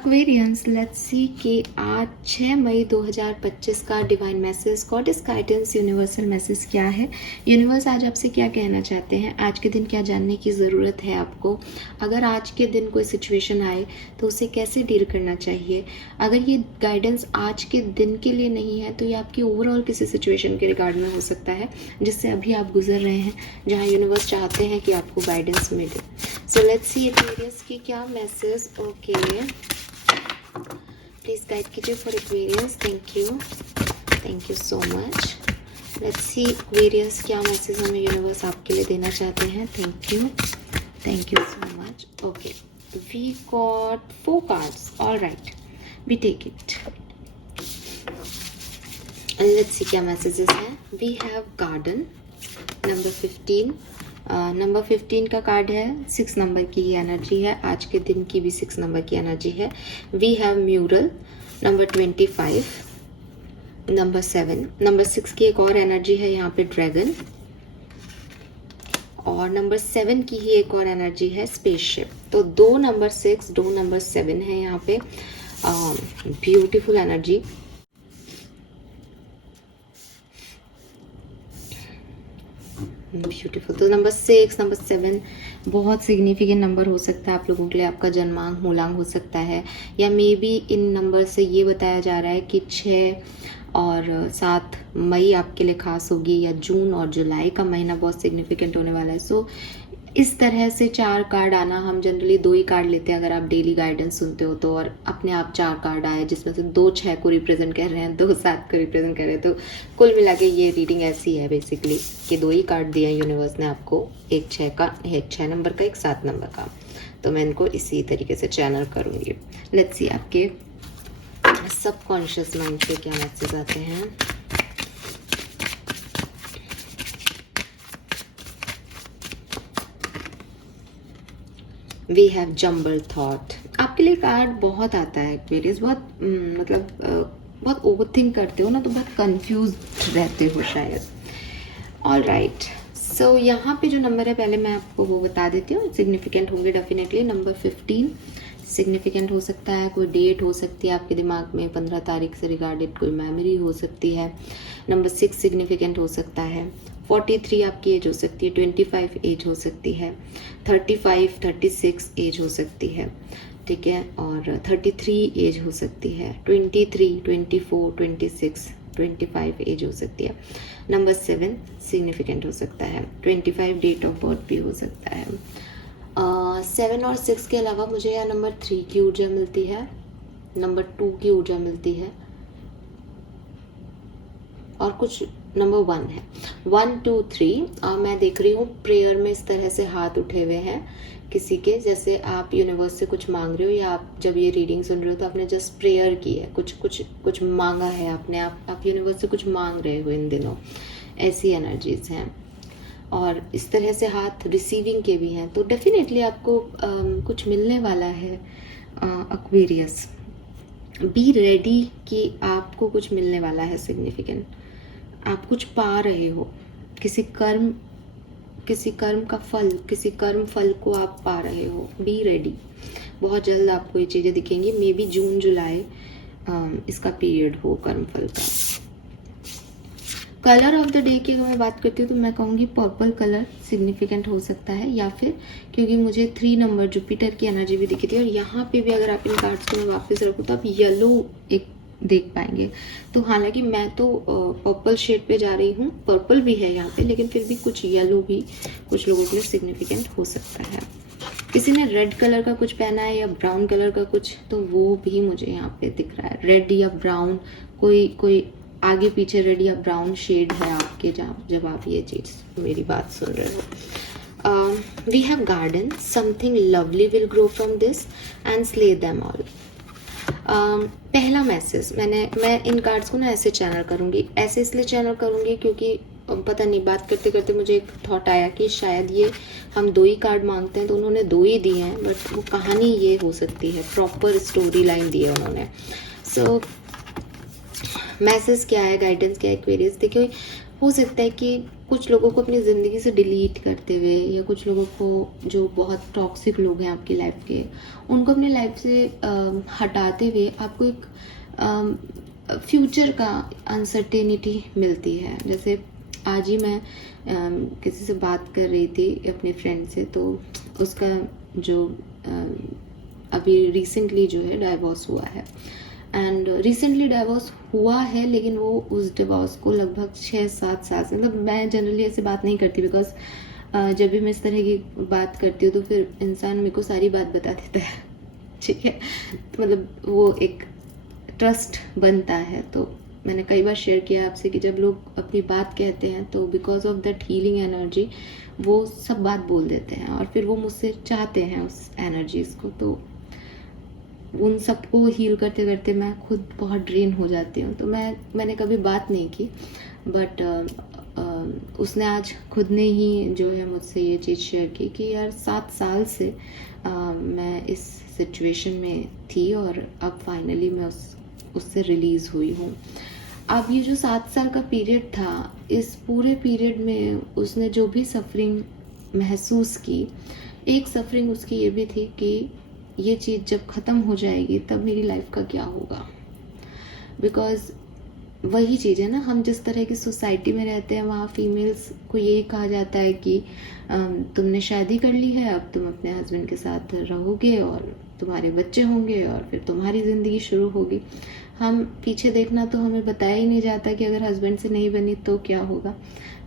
Aquarians, let's see कि आज 6 मई 2025 का divine message, goddess guidance, universal message क्या है। यूनिवर्स आज आपसे क्या कहना चाहते हैं, आज के दिन क्या जानने की ज़रूरत है आपको। अगर आज के दिन कोई सिचुएशन आए तो उसे कैसे डील करना चाहिए। अगर ये गाइडेंस आज के दिन के लिए नहीं है तो ये आपकी ओवरऑल किसी सिचुएशन के रिगार्ड में हो सकता है जिससे अभी आप गुजर रहे हैं, जहाँ यूनिवर्स चाहते हैं कि आपको गाइडेंस मिले। सो लेट्स सी एक्वेरियंस की क्या मैसेज। ओके, प्लीज गाइड कीजिए for Aquarians. Thank you so much. Let's see Aquarians क्या मैसेज हमें यूनिवर्स आपके लिए देना चाहते हैं। Thank you so much. Okay, we got 4 cards. All right, we take it. Let's see क्या मैसेजेस हैं। We have garden, number 15। Number 15 का कार्ड है, 6 नंबर की ये एनर्जी है, आज के दिन की भी 6 नंबर की एनर्जी है। We have mural, number 25। Number 7, number 6 की एक और एनर्जी है यहाँ पे, ड्रैगन। और नंबर 7 की ही एक और एनर्जी है, स्पेसशिप। तो 2 नंबर 6, 2 नंबर 7 है यहाँ पे। Beautiful energy. ब्यूटीफुल। तो नंबर 6, नंबर 7 बहुत सिग्निफिकेंट नंबर हो सकता है आप लोगों के लिए। आपका जन्मांक मूलांक हो सकता है, या मे बी इन नंबर से ये बताया जा रहा है कि 6 और 7 मई आपके लिए खास होगी, या जून और जुलाई का महीना बहुत सिग्निफिकेंट होने वाला है। सो इस तरह से 4 कार्ड आना, हम जनरली 2 ही कार्ड लेते हैं अगर आप डेली गाइडेंस सुनते हो तो, और अपने आप 4 कार्ड आए जिसमें से 2 6 को रिप्रेजेंट कर रहे हैं, 2 7 को रिप्रेजेंट कर रहे हैं। तो कुल मिला के ये रीडिंग ऐसी है बेसिकली कि 2 ही कार्ड दिया यूनिवर्स ने आपको, एक 6 का, एक 6 नंबर का, एक 7 नंबर का। तो मैं इनको इसी तरीके से चैनल करूँगी। लेट्स सी आपके सबकॉन्शियस माइंड से क्या मैसेज आते हैं। We have jumble thought. आपके लिए कार्ड बहुत आता है एक्वेरियस, बहुत बहुत ओवरथिंक करते हो ना, तो बहुत कंफ्यूज रहते हो शायद। ऑल राइट, सो यहाँ पे जो नंबर है पहले मैं आपको वो बता देती हूँ, सिग्निफिकेंट होंगे डेफिनेटली। नंबर 15 सिग्निफिकेंट हो सकता है, कोई डेट हो सकती है आपके दिमाग में, 15 तारीख से रिगार्डेड कोई मेमोरी हो सकती है। नंबर 6 सिग्निफिकेंट हो सकता है। 43 आपकी एज हो सकती है, 25 एज हो सकती है, 35 36 एज हो सकती है, ठीक है, और 33 एज हो सकती है, 23 24 26 25 एज हो सकती है। नंबर 7 सिग्निफिकेंट हो सकता है, 25 डेट ऑफ बर्थ भी हो सकता है। 7 और 6 के अलावा मुझे यहाँ नंबर 3 की ऊर्जा मिलती है, नंबर 2 की ऊर्जा मिलती है, और कुछ नंबर 1 है। 1 2 3 मैं देख रही हूँ प्रेयर में इस तरह से हाथ उठे हुए हैं किसी के, जैसे आप यूनिवर्स से कुछ मांग रहे हो, या आप जब ये रीडिंग सुन रहे हो तो आपने जस्ट प्रेयर की है, कुछ मांगा है आपने, आप यूनिवर्स से कुछ मांग रहे हो इन दिनों, ऐसी एनर्जीज हैं। और इस तरह से हाथ रिसीविंग के भी हैं, तो डेफिनेटली आपको कुछ मिलने वाला है एक्वेरियस। बी रेडी कि आपको कुछ मिलने वाला है सिग्निफिकेंट, आप कुछ पा रहे हो, किसी कर्म का फल, किसी कर्म फल को आप पा रहे हो। बी रेडी, बहुत जल्द आपको ये चीज़ें दिखेंगी। मे बी जून जुलाई इसका पीरियड हो कर्म फल का। कलर ऑफ द डे की अगर मैं बात करती हूँ तो मैं कहूँगी पर्पल कलर सिग्निफिकेंट हो सकता है, या फिर क्योंकि मुझे 3 नंबर जुपिटर की एनर्जी भी दिखी थी, और यहाँ पे भी अगर आप इन कार्ड्स को मैं वापस रखूँ तो आप येलो एक देख पाएंगे। तो हालांकि मैं तो पर्पल शेड पे जा रही हूँ, पर्पल भी है यहाँ पे, लेकिन फिर भी कुछ येलो भी कुछ लोगों के लिए सिग्निफिकेंट हो सकता है। किसी ने रेड कलर का कुछ पहना है या ब्राउन कलर का कुछ, तो वो भी मुझे यहाँ पे दिख रहा है। रेड या ब्राउन, कोई आगे पीछे रेड या ब्राउन शेड है आपके, जब आप ये चीज़ मेरी बात सुन रहे हो। We have garden, something lovely will grow from this and slay them all. पहला मैसेज मैं इन कार्ड्स को ना ऐसे चैनल करूँगी, ऐसे इसलिए चैनल करूँगी क्योंकि पता नहीं, बात करते करते मुझे एक थॉट आया कि शायद ये हम 2 ही कार्ड मांगते हैं तो उन्होंने 2 ही दिए हैं, बट वो कहानी ये हो सकती है, प्रॉपर स्टोरी लाइन दी है उन्होंने। सो मैसेज क्या है, गाइडेंस क्या है एक्वेरियस। देखिए हो सकता है कि कुछ लोगों को अपनी ज़िंदगी से डिलीट करते हुए, या कुछ लोगों को जो बहुत टॉक्सिक लोग हैं आपकी लाइफ के, उनको अपनी लाइफ से हटाते हुए आपको एक फ्यूचर का अनसर्टेनिटी मिलती है। जैसे आज ही मैं किसी से बात कर रही थी अपने फ्रेंड से, तो उसका जो अभी रिसेंटली जो है डाइवोर्स हुआ है, एंड रिसेंटली डाइवोर्स हुआ है, लेकिन वो उस डिवोर्स को लगभग 6-7 साल से, मतलब मैं जनरली ऐसे बात नहीं करती, बिकॉज जब भी मैं इस तरह की बात करती हूँ तो फिर इंसान मेरे को सारी बात बता देता है, ठीक है, तो मतलब वो एक ट्रस्ट बनता है। तो मैंने कई बार शेयर किया आपसे कि जब लोग अपनी बात कहते हैं तो because of that healing energy वो सब बात बोल देते हैं, और फिर वो मुझसे चाहते हैं उस एनर्जीज को, तो उन सबको हील करते करते मैं खुद बहुत ड्रेन हो जाती हूँ। तो मैंने कभी बात नहीं की, बट उसने आज खुद ने ही जो है मुझसे ये चीज़ शेयर की कि यार 7 साल से मैं इस सिचुएशन में थी, और अब फाइनली मैं उससे रिलीज़ हुई हूँ। अब ये जो 7 साल का पीरियड था, इस पूरे पीरियड में उसने जो भी सफरिंग महसूस की, एक सफरिंग उसकी ये भी थी कि ये चीज़ जब ख़त्म हो जाएगी तब मेरी लाइफ का क्या होगा। बिकॉज़ वही चीज़ है ना, हम जिस तरह की सोसाइटी में रहते हैं वहाँ फीमेल्स को यही कहा जाता है कि तुमने शादी कर ली है, अब तुम अपने हस्बैंड के साथ रहोगे और तुम्हारे बच्चे होंगे और फिर तुम्हारी ज़िंदगी शुरू होगी। हम पीछे देखना तो हमें बताया ही नहीं जाता कि अगर हस्बैंड से नहीं बनी तो क्या होगा।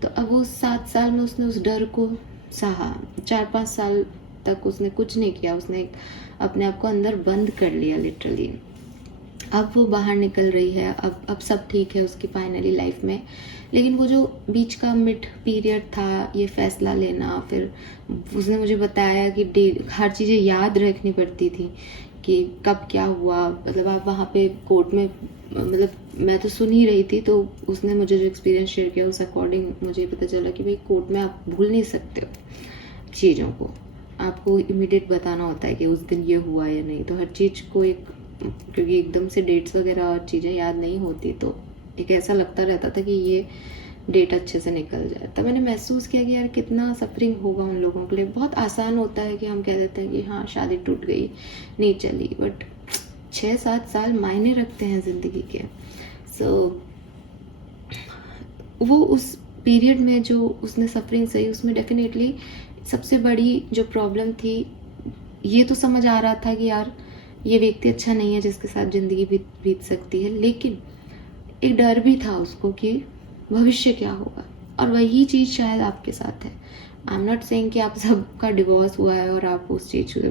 तो अब वो 7 साल में उसने उस डर को सहा। 4-5 साल तक उसने कुछ नहीं किया, उसने अपने आप को अंदर बंद कर लिया लिटरली। अब वो बाहर निकल रही है, अब सब ठीक है उसकी फाइनली लाइफ में। लेकिन वो जो बीच का मिड पीरियड था, ये फैसला लेना, फिर उसने मुझे बताया कि हर चीज़ें याद रखनी पड़ती थी कि कब क्या हुआ। मतलब आप वहाँ पे कोर्ट में, मतलब मैं तो सुन ही रही थी, तो उसने मुझे जो एक्सपीरियंस शेयर किया उस अकॉर्डिंग मुझे पता चला कि भाई कोर्ट में आप भूल नहीं सकते हो चीज़ों को, आपको इमीडिएट बताना होता है कि उस दिन ये हुआ या नहीं। तो हर चीज़ को एक, क्योंकि एकदम से डेट्स वगैरह और चीज़ें याद नहीं होती, तो एक ऐसा लगता रहता था कि ये डेट अच्छे से निकल जाए। तब मैंने महसूस किया कि यार कितना सफरिंग होगा उन लोगों के लिए। बहुत आसान होता है कि हम कह देते हैं कि हाँ शादी टूट गई, नहीं चली, बट 6-7 साल मायने रखते हैं ज़िंदगी के। सो वो उस पीरियड में जो उसने सफरिंग सही, उसमें डेफिनेटली सबसे बड़ी जो प्रॉब्लम थी, ये तो समझ आ रहा था कि यार ये व्यक्ति अच्छा नहीं है जिसके साथ ज़िंदगी बीत सकती है, लेकिन एक डर भी था उसको कि भविष्य क्या होगा। और वही चीज़ शायद आपके साथ है। आई एम नॉट सेइंग कि आप सबका डिवोर्स हुआ है और आप उस चीज़ से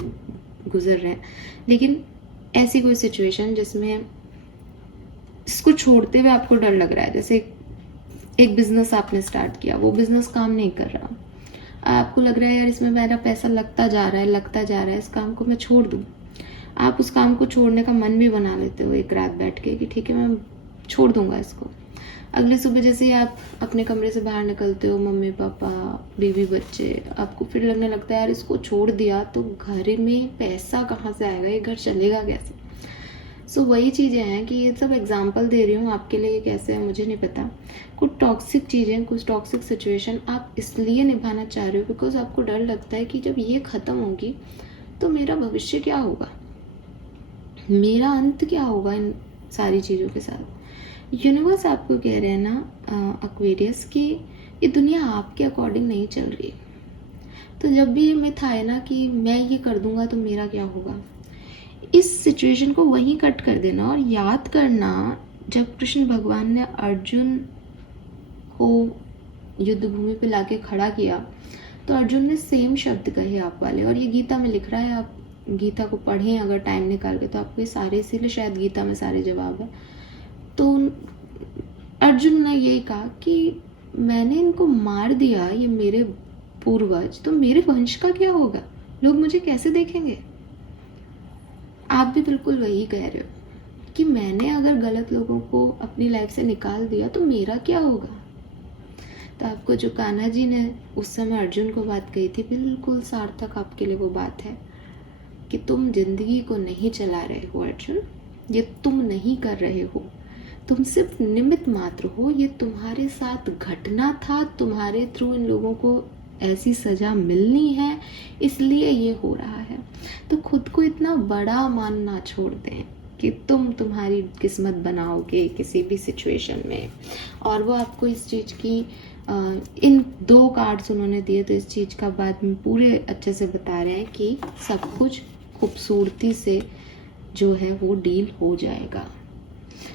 गुजर रहे हैं, लेकिन ऐसी कोई सिचुएशन जिसमें इसको छोड़ते हुए आपको डर लग रहा है। जैसे एक बिजनेस आपने स्टार्ट किया, वो बिजनेस काम नहीं कर रहा, आपको लग रहा है यार इसमें मेरा पैसा लगता जा रहा है, इस काम को मैं छोड़ दूँ। आप उस काम को छोड़ने का मन भी बना लेते हो एक रात बैठ के कि ठीक है मैं छोड़ दूंगा इसको। अगली सुबह जैसे ही आप अपने कमरे से बाहर निकलते हो, मम्मी पापा बीवी बच्चे, आपको फिर लगने लगता है यार इसको छोड़ दिया तो घर में पैसा कहाँ से आएगा, ये घर चलेगा कैसे। सो वही चीज़ें हैं कि ये सब एग्जाम्पल दे रही हूँ आपके लिए, कैसे है मुझे नहीं पता। कुछ टॉक्सिक चीज़ें, कुछ टॉक्सिक सिचुएशन आप इसलिए निभाना चाह रहे हो बिकॉज आपको डर लगता है कि जब ये ख़त्म होगी तो मेरा भविष्य क्या होगा, मेरा अंत क्या होगा इन सारी चीज़ों के साथ। यूनिवर्स आपको कह रहे हैं ना एक्वेरियस, कि ये दुनिया आपके अकॉर्डिंग नहीं चल रही। तो जब भी मैं था ना कि मैं ये कर दूंगा तो मेरा क्या होगा, इस सिचुएशन को वहीं कट कर देना और याद करना जब कृष्ण भगवान ने अर्जुन को युद्ध भूमि पे लाके खड़ा किया तो अर्जुन ने सेम शब्द कहे आप वाले, और ये गीता में लिख रहा है। आप गीता को पढ़ें अगर टाइम निकाल के तो आपको ये सारे, इसीलिए शायद गीता में सारे जवाब है। तो अर्जुन ने यही कहा कि मैंने इनको मार दिया, ये मेरे पूर्वज, तो मेरे वंश का क्या होगा, लोग मुझे कैसे देखेंगे। आप भी बिल्कुल वही कह रहे हो कि मैंने अगर गलत लोगों को अपनी लाइफ से निकाल दिया तो मेरा क्या होगा। तो आपको जो कान्हा जी ने उस समय अर्जुन को बात कही थी, बिल्कुल सार्थक आपके लिए वो बात है कि तुम जिंदगी को नहीं चला रहे हो अर्जुन, ये तुम नहीं कर रहे हो, तुम सिर्फ निमित्त मात्र हो, ये तुम्हारे साथ घटना था, तुम्हारे थ्रू इन लोगों को ऐसी सजा मिलनी है, इसलिए ये हो रहा है। तो खुद को इतना बड़ा मानना छोड़ दें कि तुम्हारी किस्मत बनाओगे किसी भी सिचुएशन में। और वो आपको इस चीज़ की इन 2 कार्ड्स उन्होंने दिए, तो इस चीज़ का बाद में पूरे अच्छे से बता रहे हैं कि सब कुछ खूबसूरती से जो है वो डील हो जाएगा।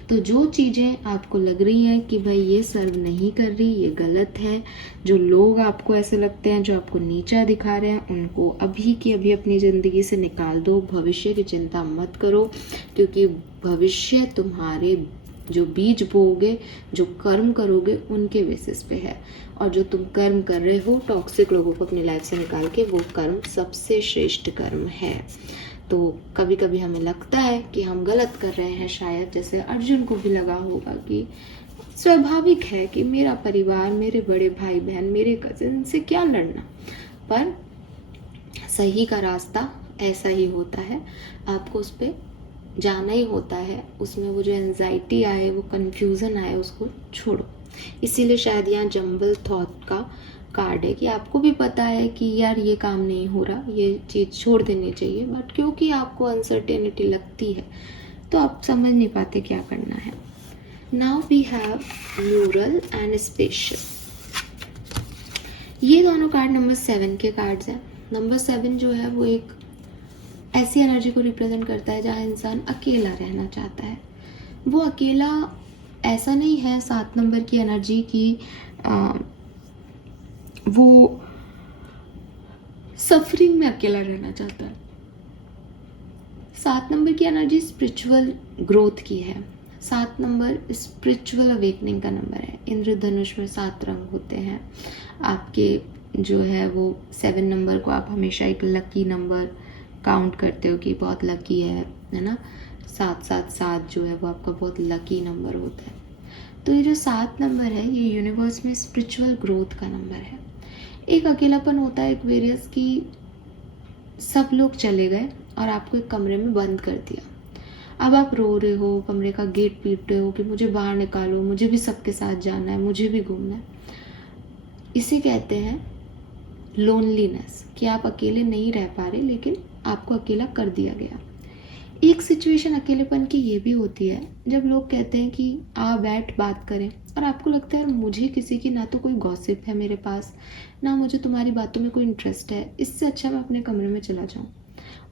तो जो चीज़ें आपको लग रही हैं कि भाई ये सर्व नहीं कर रही, ये गलत है, जो लोग आपको ऐसे लगते हैं जो आपको नीचा दिखा रहे हैं, उनको अभी की अभी अपनी ज़िंदगी से निकाल दो। भविष्य की चिंता मत करो, क्योंकि भविष्य तुम्हारे जो बीज बोओगे, जो कर्म करोगे, उनके बेसिस पे है। और जो तुम कर्म कर रहे हो टॉक्सिक लोगों को अपनी लाइफ से निकाल के, वो कर्म सबसे श्रेष्ठ कर्म है। तो कभी कभी हमें लगता है कि हम गलत कर रहे हैं, शायद जैसे अर्जुन को भी लगा होगा कि स्वाभाविक है कि मेरा परिवार, मेरे बड़े भाई बहन, मेरे कजिन से क्या लड़ना। पर सही का रास्ता ऐसा ही होता है, आपको उस पर जाना ही होता है। उसमें वो जो एंजाइटी आए, वो कन्फ्यूज़न आए, उसको छोड़ो। इसीलिए शायद यहाँ जंबल थॉट का कार्ड है कि आपको भी पता है कि यार ये काम नहीं हो रहा, ये चीज़ छोड़ देनी चाहिए, बट क्योंकि आपको अनसर्टेनिटी लगती है तो आप समझ नहीं पाते क्या करना है। Now we have neural and special. ये दोनों कार्ड नंबर 7 के कार्ड्स हैं। नंबर 7 जो है वो एक ऐसी एनर्जी को रिप्रेजेंट करता है जहाँ इंसान अकेला रहना चाहता है। वो अकेला ऐसा नहीं है 7 नंबर की एनर्जी की वो सफरिंग में अकेला रहना चाहता है। 7 नंबर की एनर्जी स्पिरिचुअल ग्रोथ की है। 7 नंबर स्पिरिचुअल अवेकनिंग का नंबर है। इंद्रधनुष में 7 रंग होते हैं। आपके जो है वो 7 नंबर को आप हमेशा एक लकी नंबर काउंट करते हो कि बहुत लकी है ना। 777 जो है वो आपका बहुत लकी नंबर होता है। तो ये जो 7 नंबर है, ये यूनिवर्स में स्पिरिचुअल ग्रोथ का नंबर है। एक अकेलापन होता है, एक वेरियस की सब लोग चले गए और आपको एक कमरे में बंद कर दिया। अब आप रो रहे हो, कमरे का गेट पीट रहे हो कि मुझे बाहर निकालो, मुझे भी सबके साथ जाना है, मुझे भी घूमना है। इसे कहते हैं लोनलीनेस, कि आप अकेले नहीं रह पा रहे, लेकिन आपको अकेला कर दिया गया। एक सिचुएशन अकेलेपन की ये भी होती है जब लोग कहते हैं कि आ बैठ बात करें, और आपको लगता है मुझे किसी की ना तो कोई गॉसिप है मेरे पास, ना मुझे तुम्हारी बातों में कोई इंटरेस्ट है, इससे अच्छा मैं अपने कमरे में चला जाऊं।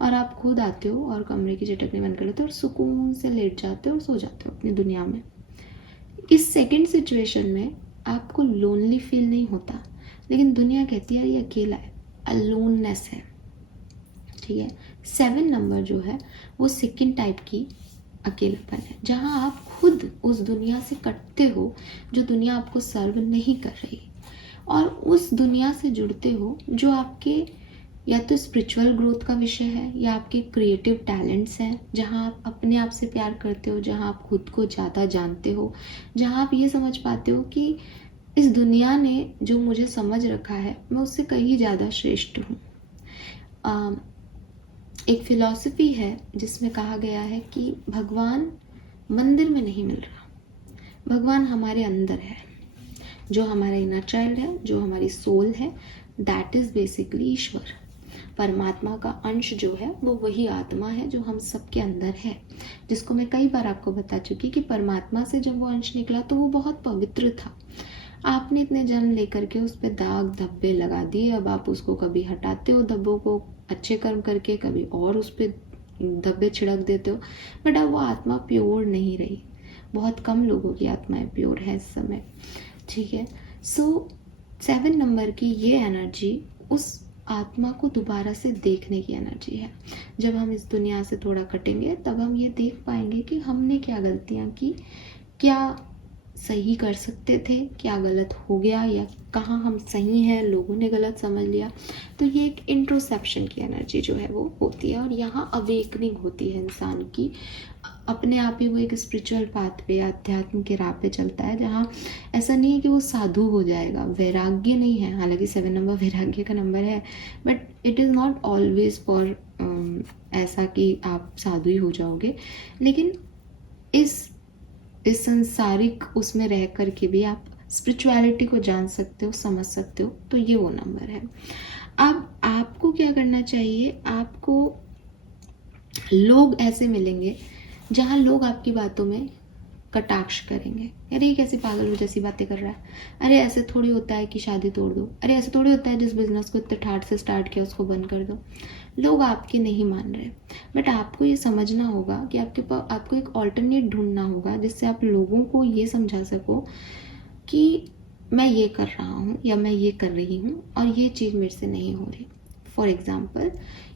और आप खुद आते हो और कमरे की चटकनी बंद कर लेते हो और सुकून से लेट जाते हो और सो जाते हो अपनी दुनिया में। इस सेकेंड सिचुएशन में आपको लोनली फील नहीं होता, लेकिन दुनिया कहती है ये अकेला है, अलोननेस है। ठीक है। 7 नंबर जो है वो सेकेंड टाइप की अकेलापन है, जहाँ आप खुद उस दुनिया से कटते हो जो दुनिया आपको सर्व नहीं कर रही, और उस दुनिया से जुड़ते हो जो आपके या तो स्पिरिचुअल ग्रोथ का विषय है या आपके क्रिएटिव टैलेंट्स हैं, जहाँ आप अपने आप से प्यार करते हो, जहाँ आप खुद को ज़्यादा जानते हो, जहाँ आप ये समझ पाते हो कि इस दुनिया ने जो मुझे समझ रखा है मैं उससे कहीं ज़्यादा श्रेष्ठ हूँ। एक फिलॉसफी है जिसमें कहा गया है कि भगवान मंदिर में नहीं मिल रहा, भगवान हमारे अंदर है। जो हमारा इनर चाइल्ड है, जो हमारी सोल है, दैट इज़ बेसिकली ईश्वर। परमात्मा का अंश जो है वो वही आत्मा है जो हम सबके अंदर है, जिसको मैं कई बार आपको बता चुकी कि परमात्मा से जब वो अंश निकला तो वो बहुत पवित्र था। आपने इतने जन्म लेकर के उस पर दाग धब्बे लगा दिए, अब आप उसको कभी हटाते हो धब्बों को अच्छे कर्म करके, कभी और उस पर धब्बे छिड़क देते हो, बट अब वो आत्मा प्योर नहीं रही। बहुत कम लोगों की आत्माएं प्योर है इस समय। ठीक है। सो 7 नंबर की ये एनर्जी उस आत्मा को दोबारा से देखने की एनर्जी है। जब हम इस दुनिया से थोड़ा कटेंगे तब हम ये देख पाएंगे कि हमने क्या गलतियाँ की, क्या सही कर सकते थे, क्या गलत हो गया, या कहाँ हम सही हैं, लोगों ने गलत समझ लिया। तो ये एक इंट्रोसेप्शन की एनर्जी जो है वो होती है, और यहाँ अवेकनिंग होती है इंसान की। अपने आप ही वो एक स्पिरिचुअल पाथ पे, अध्यात्म के राह पे चलता है, जहाँ ऐसा नहीं है कि वो साधु हो जाएगा। वैराग्य नहीं है, हालांकि 7 नंबर वैराग्य का नंबर है, but it is not always for ऐसा कि आप साधु ही हो जाओगे। लेकिन इस इस संसारिक उसमें रह कर के भी आप स्पिरिचुअलिटी को जान सकते हो, समझ सकते हो, तो ये वो नंबर है। अब आपको क्या करना चाहिए, आपको लोग ऐसे मिलेंगे जहाँ लोग आपकी बातों में कटाक्ष करेंगे, अरे ये कैसी पागल जैसी बातें कर रहा है, अरे ऐसे थोड़ी होता है कि शादी तोड़ दो, अरे ऐसे थोड़ी होता है जिस बिजनेस को इतने ठाठ से स्टार्ट किया उसको बंद कर दो। लोग आपकी नहीं मान रहे, बट आपको ये समझना होगा कि आपके पास आपको एक ऑल्टरनेट ढूंढना होगा जिससे आप लोगों को ये समझा सको कि मैं ये कर रहा हूँ या मैं ये कर रही हूँ और ये चीज़ मेरे से नहीं हो रही। फॉर एग्ज़ाम्पल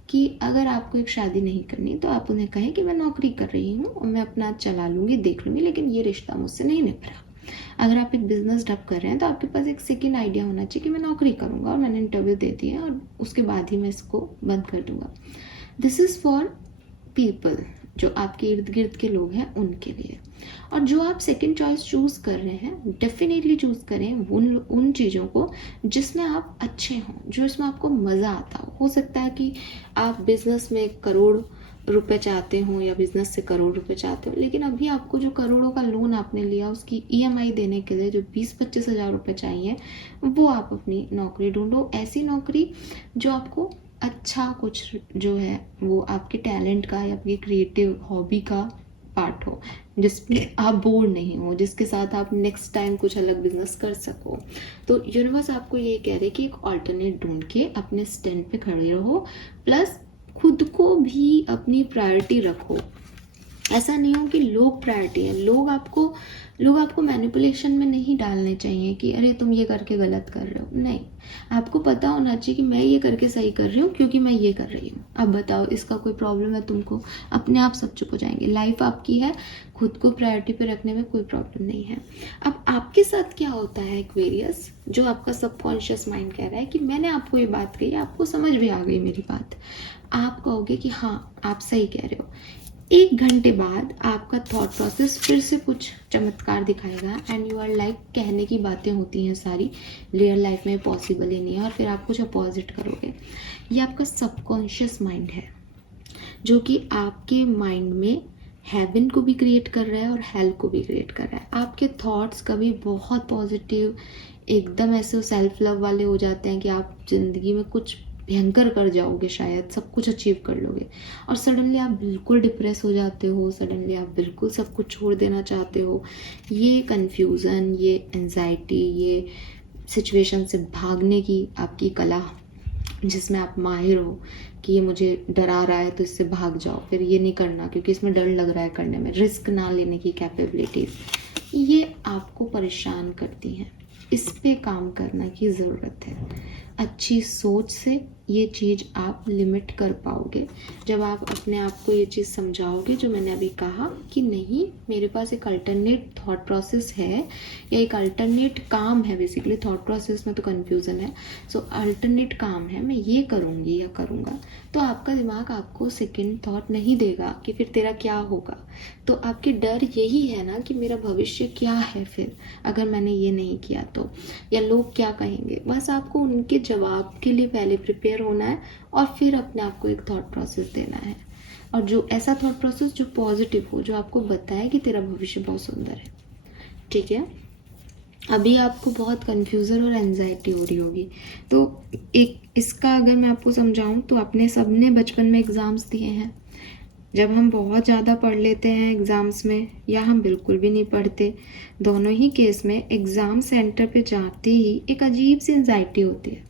कि अगर आपको एक शादी नहीं करनी तो आप उन्हें कहें कि मैं नौकरी कर रही हूँ और मैं अपना चला लूँगी, देख लूँगी, लेकिन ये रिश्ता मुझसे नहीं निभ रहा। अगर आप एक बिजनेस डब कर रहे हैं तो आपके पास एक सेकेंड आइडिया होना चाहिए कि मैं नौकरी करूँगा और मैंने इंटरव्यू दे दिया और उसके बाद ही मैं इसको बंद कर दूँगा। दिस इज़ फॉर पीपल, जो आपके इर्द गिर्द के लोग हैं उनके लिए। और जो आप सेकंड चॉइस चूज़ कर रहे हैं, डेफिनेटली चूज़ करें उन चीज़ों को जिसमें आप अच्छे हों, जो इसमें आपको मज़ा आता हो सकता है कि आप बिजनेस में करोड़ रुपए चाहते हो या बिजनेस से करोड़ रुपए चाहते हो, लेकिन अभी आपको जो करोड़ों का लोन आपने लिया उसकी ईएमआई देने के लिए जो 20-25 हज़ार रुपये चाहिए, वो आप अपनी नौकरी ढूंढो, ऐसी नौकरी जो आपको अच्छा कुछ जो है वो आपके टैलेंट का या आपकी क्रिएटिव हॉबी का पार्ट हो, जिसमें आप बोर नहीं हो, जिसके साथ आप नेक्स्ट टाइम कुछ अलग बिजनेस कर सको। तो यूनिवर्स आपको ये कह रहे कि एक ऑल्टरनेट ढूंढ के अपने स्टैंड पे खड़े रहो, प्लस खुद को भी अपनी प्रायोरिटी रखो। ऐसा नहीं हो कि लोग प्रायोरिटी है, लोग आपको मैनिपुलेशन में नहीं डालने चाहिए कि अरे तुम ये करके गलत कर रहे हो, नहीं, आपको पता होना चाहिए कि मैं ये करके सही कर रही हूँ क्योंकि मैं ये कर रही हूँ। अब बताओ इसका कोई प्रॉब्लम है तुमको, अपने आप सब चुप हो जाएंगे। लाइफ आपकी है, खुद को प्रायोरिटी पे रखने में कोई प्रॉब्लम नहीं है। अब आपके साथ क्या होता है एक्वेरियस, जो आपका सबकॉन्शियस माइंड कह रहा है कि मैंने आपको ये बात कही, आपको समझ भी आ गई मेरी बात, आप कहोगे कि हाँ आप सही कह रहे हो। 1 घंटे बाद आपका थॉट प्रोसेस फिर से कुछ चमत्कार दिखाएगा एंड यू आर लाइक कहने की बातें होती हैं सारी, रियल लाइफ में पॉसिबल ही नहीं है, और फिर आप कुछ अपोजिट करोगे। ये आपका सबकॉन्शियस माइंड है जो कि आपके माइंड में हेवन को भी क्रिएट कर रहा है और हेल को भी क्रिएट कर रहा है। आपके थॉट्स कभी बहुत पॉजिटिव एकदम ऐसे सेल्फ लव वाले हो जाते हैं कि आप ज़िंदगी में कुछ भयंकर कर जाओगे, शायद सब कुछ अचीव कर लोगे, और सडनली आप बिल्कुल डिप्रेस हो जाते हो, सडनली आप बिल्कुल सब कुछ छोड़ देना चाहते हो। ये कन्फ्यूज़न, ये एंजाइटी, ये सिचुएशन से भागने की आपकी कला जिसमें आप माहिर हो कि ये मुझे डरा रहा है तो इससे भाग जाओ, फिर ये नहीं करना क्योंकि इसमें डर लग रहा है करने में, रिस्क ना लेने की कैपेबिलिटीज़, ये आपको परेशान करती हैं। इस पे काम करने की ज़रूरत है। अच्छी सोच से ये चीज़ आप लिमिट कर पाओगे जब आप अपने आप को ये चीज़ समझाओगे जो मैंने अभी कहा कि नहीं, मेरे पास एक अल्टरनेट थॉट प्रोसेस है या एक अल्टरनेट काम है। बेसिकली थॉट प्रोसेस में तो कन्फ्यूज़न है, सो अल्टरनेट काम है, मैं ये करूँगी या करूँगा। तो आपका दिमाग आपको सेकेंड थॉट नहीं देगा कि फिर तेरा क्या होगा। तो आपकी डर यही है ना कि मेरा भविष्य क्या है फिर अगर मैंने ये नहीं किया तो, या लोग क्या कहेंगे। बस आपको उनके जवाब के लिए पहले प्रिपेयर होना है और फिर अपने आप को एक थॉट प्रोसेस देना है, और जो ऐसा थॉट प्रोसेस जो पॉजिटिव हो, जो आपको बताए कि तेरा भविष्य बहुत सुंदर है। ठीक है, अभी आपको बहुत कन्फ्यूज़न और एंजाइटी हो रही होगी, तो एक इसका अगर मैं आपको समझाऊं तो अपने सबने बचपन में एग्ज़ाम्स दिए हैं। जब हम बहुत ज़्यादा पढ़ लेते हैं एग्ज़ाम्स में या हम बिल्कुल भी नहीं पढ़ते, दोनों ही केस में एग्ज़ाम सेंटर पे जाते ही एक अजीब सी एंजाइटी होती है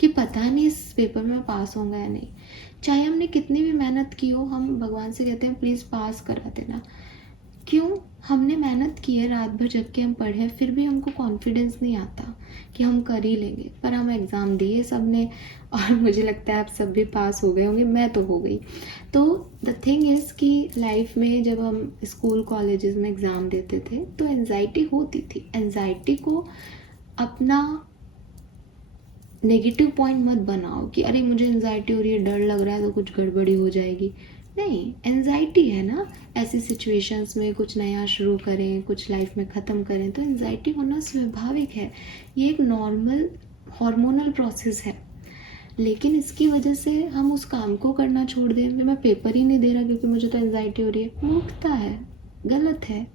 कि पता नहीं इस पेपर में पास होंगे या नहीं। चाहे हमने कितनी भी मेहनत की हो, हम भगवान से कहते हैं प्लीज़ पास करा देना। क्यों? हमने मेहनत की है, रात भर जग के हम पढ़े हैं, फिर भी हमको कॉन्फिडेंस नहीं आता कि हम कर ही लेंगे। पर हम एग्ज़ाम दिए सब ने और मुझे लगता है आप सब भी पास हो गए होंगे, मैं तो हो गई। तो द थिंग इज़ कि लाइफ में जब हम स्कूल कॉलेजेस में एग्ज़ाम देते थे तो एंजाइटी होती थी। एंजाइटी को अपना नेगेटिव पॉइंट मत बनाओ कि अरे मुझे एंजाइटी हो रही है, डर लग रहा है तो कुछ गड़बड़ी हो जाएगी। नहीं, एंजाइटी है ना, ऐसी सिचुएशंस में कुछ नया शुरू करें, कुछ लाइफ में ख़त्म करें तो एंजाइटी होना स्वाभाविक है। ये एक नॉर्मल हार्मोनल प्रोसेस है, लेकिन इसकी वजह से हम उस काम को करना छोड़ दें। मैं पेपर ही नहीं दे रहा क्योंकि मुझे तो एंजाइटी हो रही है, मूर्खता है, गलत है।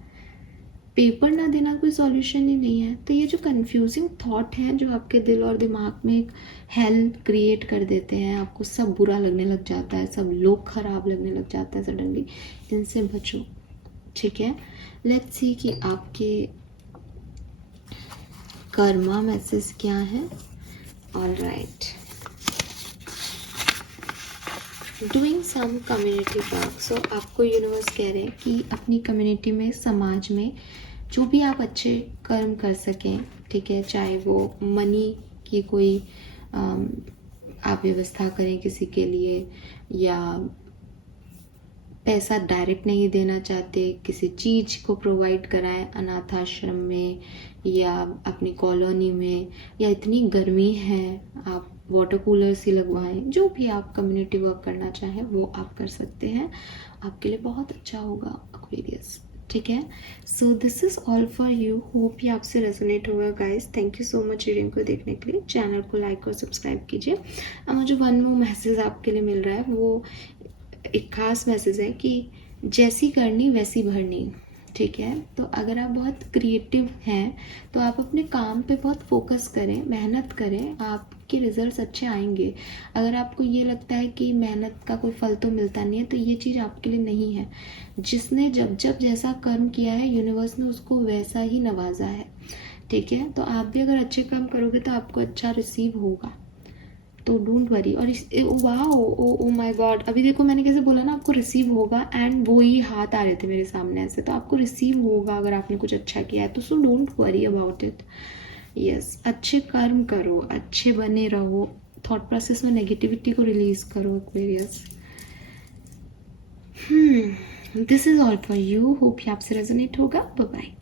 पेपर ना देना कोई सॉल्यूशन ही नहीं है। तो ये जो कंफ्यूजिंग थॉट हैं जो आपके दिल और दिमाग में एक हेल क्रिएट कर देते हैं, आपको सब बुरा लगने लग जाता है, सब लोग खराब लगने लग जाता है सडनली, इनसे बचो, ठीक है। लेट्स सी कि आपके कर्मा मैसेज क्या है। Alright, doing some community work. So आपको यूनिवर्स कह रहे हैं कि अपनी कम्युनिटी में, समाज में जो भी आप अच्छे कर्म कर सकें, ठीक है, चाहे वो मनी की कोई आप व्यवस्था करें किसी के लिए, या पैसा डायरेक्ट नहीं देना चाहते, किसी चीज़ को प्रोवाइड कराएं अनाथ आश्रम में या अपनी कॉलोनी में, या इतनी गर्मी है आप वाटर कूलर से लगवाएं, जो भी आप कम्युनिटी वर्क करना चाहें वो आप कर सकते हैं, आपके लिए बहुत अच्छा होगा एक्वेरियस, ठीक है। So this is all for you, hope ये आपसे रेजोनेट होगा guys. Thank you so much reading को देखने के लिए, चैनल को लाइक और सब्सक्राइब कीजिए। अब मुझे वन मोर मैसेज आपके लिए मिल रहा है, वो एक खास मैसेज है कि जैसी करनी वैसी भरनी, ठीक है। तो अगर आप बहुत क्रिएटिव हैं तो आप अपने काम पे बहुत फोकस करें, मेहनत करें, आपके रिजल्ट्स अच्छे आएंगे। अगर आपको ये लगता है कि मेहनत का कोई फल तो मिलता नहीं है, तो ये चीज़ आपके लिए नहीं है। जिसने जब जब जैसा कर्म किया है यूनिवर्स ने उसको वैसा ही नवाजा है, ठीक है। तो आप भी अगर अच्छे काम करोगे तो आपको अच्छा रिसीव होगा, तो डोंट वरी। और वाओ, ओ माय गॉड, अभी देखो मैंने कैसे बोला ना आपको रिसीव होगा, एंड वो ही हाथ आ रहे थे मेरे सामने ऐसे, तो आपको रिसीव होगा अगर आपने कुछ अच्छा किया है तो। So don't worry about it. Yes, अच्छे कर्म करो, अच्छे बने रहो, थॉट प्रोसेस में नेगेटिविटी को रिलीज करो Aquarius. This is all for you, hope ये आपसे रेजोनेट होगा। Bye bye.